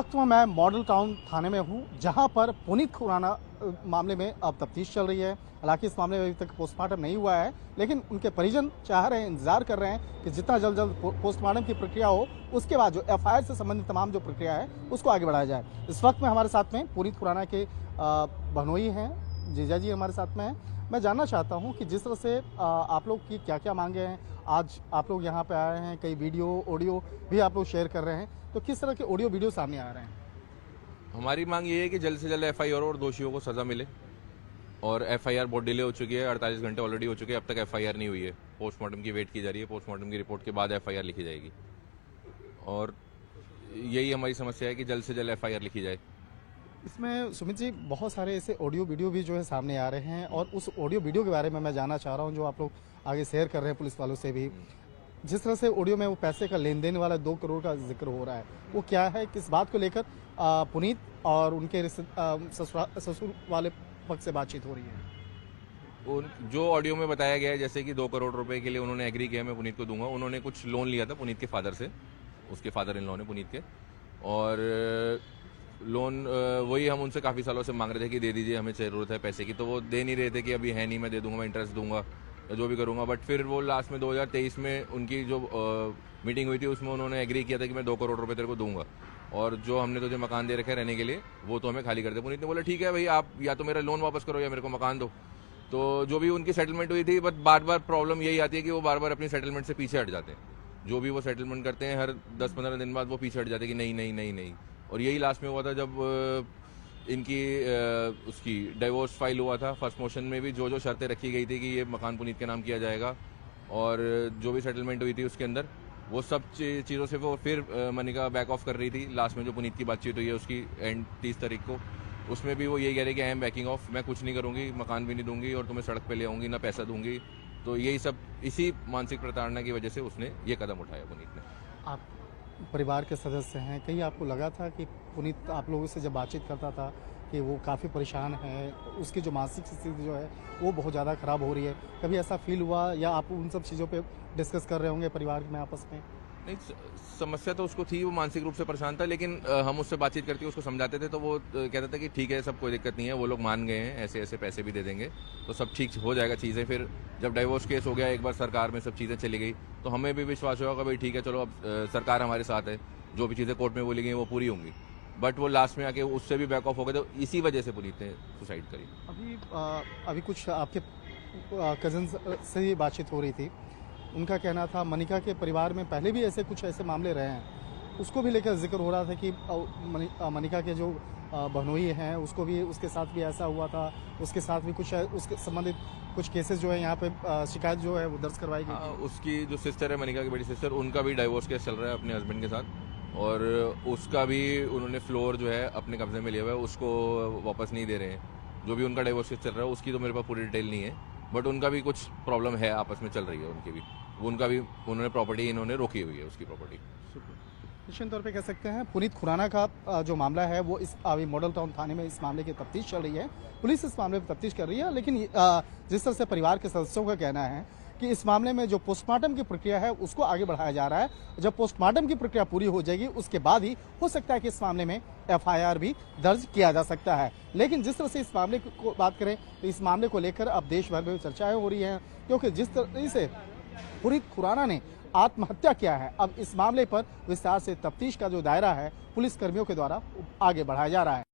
वक्त में मैं मॉडल टाउन थाने में हूं, जहां पर पुनीत खुराना मामले में अब तफ्तीश चल रही है। हालांकि इस मामले में अभी तक पोस्टमार्टम नहीं हुआ है, लेकिन उनके परिजन चाह रहे हैं, इंतजार कर रहे हैं कि जितना जल्द पोस्टमार्टम की प्रक्रिया हो, उसके बाद जो एफआईआर से संबंधित तमाम जो प्रक्रिया है उसको आगे बढ़ाया जाए। इस वक्त में हमारे साथ में पुनीत खुराना के बहनोई हैं, जीजा जी हमारे साथ में हैं। मैं जानना चाहता हूं कि जिस तरह से आप लोग की क्या क्या मांगे हैं, आज आप लोग यहाँ पे आए हैं, कई वीडियो ऑडियो भी आप लोग शेयर कर रहे हैं, तो किस तरह के ऑडियो वीडियो सामने आ रहे हैं? हमारी मांग ये है कि जल्द से जल्द एफआईआर और दोषियों को सजा मिले। और एफआईआर बहुत डिले हो चुकी है, 48 घंटे ऑलरेडी हो चुके हैं, अब तक एफआईआर नहीं हुई है। पोस्टमार्टम की वेट की जा रही है, पोस्टमार्टम की रिपोर्ट के बाद एफआईआर लिखी जाएगी। और यही हमारी समस्या है कि जल्द से जल्द एफआईआर लिखी जाए। इसमें सुमित जी बहुत सारे ऐसे ऑडियो वीडियो भी जो है सामने आ रहे हैं, और उस ऑडियो वीडियो के बारे में मैं जानना चाह रहा हूं जो आप लोग आगे शेयर कर रहे हैं पुलिस वालों से भी। जिस तरह से ऑडियो में वो पैसे का लेन देन वाला 2 करोड़ का जिक्र हो रहा है, वो क्या है, किस बात को लेकर पुनीत और उनके ससुर वाले पक्ष से बातचीत हो रही है? जो ऑडियो में बताया गया है, जैसे कि 2 करोड़ रुपए के लिए उन्होंने एग्री किया, मैं पुनीत को दूंगा। उन्होंने कुछ लोन लिया था पुनीत के फादर से, उसके फादर इन लॉ ने पुनीत के, और लोन वही हम उनसे काफ़ी सालों से मांग रहे थे कि दे दीजिए, हमें ज़रूरत है पैसे की। तो वो दे नहीं रहे थे कि अभी है नहीं, मैं दे दूंगा, मैं इंटरेस्ट दूंगा या जो भी करूंगा। बट फिर वो लास्ट में 2023 में उनकी जो मीटिंग हुई थी, उसमें उन्होंने एग्री किया था कि मैं 2 करोड़ रुपए तेरे को दूंगा, और जो हमने तुझे मकान दे रखे रहने के लिए वो तो हमें खाली कर दे। पुनीत ने बोला ठीक है भाई, आप या तो मेरा लोन वापस करो या मेरे को मकान दो। तो जो भी उनकी सेटलमेंट हुई थी, बट बार बार प्रॉब्लम यही आती है कि वो बार बार अपनी सेटलमेंट से पीछे हट जाते हैं। जो भी वो सेटलमेंट करते हैं, हर 10-15 दिन बाद वो पीछे हट जाते हैं कि नहीं नहीं नहीं नहीं। और यही लास्ट में हुआ था जब इनकी उसकी डिवोर्स फाइल हुआ था। फर्स्ट मोशन में भी जो शर्तें रखी गई थी कि ये मकान पुनीत के नाम किया जाएगा, और जो भी सेटलमेंट हुई थी उसके अंदर वो सब चीज़ों से वो फिर मनिका बैक ऑफ कर रही थी। लास्ट में जो पुनीत की बातचीत हुई है उसकी एंड 30 तारीख को, उसमें भी वो यही कह रही कि आई एम बैकिंग ऑफ, मैं कुछ नहीं करूँगी, मकान भी नहीं दूंगी और तुम्हें सड़क पे ले आऊँगी, ना पैसा दूंगी। तो यही सब इसी मानसिक प्रताड़ना की वजह से उसने ये कदम उठाया पुनीत ने। आप परिवार के सदस्य हैं, कहीं आपको लगा था कि पुनीत आप लोगों से जब बातचीत करता था कि वो काफ़ी परेशान है, उसकी जो मानसिक स्थिति जो है वो बहुत ज़्यादा ख़राब हो रही है, कभी ऐसा फील हुआ, या आप उन सब चीज़ों पे डिस्कस कर रहे होंगे परिवार में आपस में? नहीं, समस्या तो उसको थी, वो मानसिक रूप से परेशान था, लेकिन हम उससे बातचीत करके उसको समझाते थे तो वो कहता था कि ठीक है, सब कोई दिक्कत नहीं है, वो लोग मान गए हैं, ऐसे ऐसे पैसे भी दे देंगे तो सब ठीक हो जाएगा चीज़ें। फिर जब डाइवोर्स केस हो गया एक बार, सरकार में सब चीज़ें चली गई, तो हमें भी विश्वास हुआ कि भाई ठीक है, चलो अब सरकार हमारे साथ है, जो भी चीज़ें कोर्ट में बोली गई वो पूरी होंगी। बट वो लास्ट में आके उससे भी बैक ऑफ हो गए, तो इसी वजह से पुनीत ने सुसाइड करी। अभी कुछ आपके कजन से ही बातचीत हो रही थी, उनका कहना था मनिका के परिवार में पहले भी कुछ ऐसे मामले रहे हैं, उसको भी लेकर जिक्र हो रहा था कि मनिका के जो बहनोई हैं उसको भी, उसके साथ भी ऐसा हुआ था, उसके साथ भी कुछ उसके संबंधित कुछ केसेस जो है यहाँ पे शिकायत जो है वो दर्ज करवाई गई। उसकी जो सिस्टर है, मनिका की बड़ी सिस्टर, उनका भी डाइवोर्स केस चल रहा है अपने हस्बैंड के साथ, और उसका भी उन्होंने फ्लोर जो है अपने कब्जे में लिया हुआ है, उसको वापस नहीं दे रहे हैं। जो भी उनका डाइवोर्स केस चल रहा है उसकी तो मेरे पास पूरी डिटेल नहीं है, बट उनका भी कुछ प्रॉब्लम है, आपस में चल रही है उनकी भी। उनका भी उन्होंने प्रॉपर्टी इन्होंने रोकी हुई है, उसकी प्रॉपर्टी। निश्चित तौर पे कह सकते हैं पुनीत खुराना का जो मामला है वो इस अभी मॉडल टाउन थाने में इस मामले की तफ्तीश चल रही है, पुलिस इस मामले में तफ्तीश कर रही है। लेकिन जिस तरह से परिवार के सदस्यों का कहना है कि इस मामले में जो पोस्टमार्टम की प्रक्रिया है उसको आगे बढ़ाया जा रहा है, जब पोस्टमार्टम की प्रक्रिया पूरी हो जाएगी उसके बाद ही हो सकता है कि इस मामले में एफआईआर भी दर्ज किया जा सकता है। लेकिन जिस तरह से इस मामले को बात करें तो इस मामले को लेकर अब देश भर में चर्चाएं हो रही हैं, क्योंकि जिस तरह से पुनीत खुराना ने आत्महत्या किया है, अब इस मामले पर विस्तार से तफ्तीश का जो दायरा है पुलिस कर्मियों के द्वारा आगे बढ़ाया जा रहा है।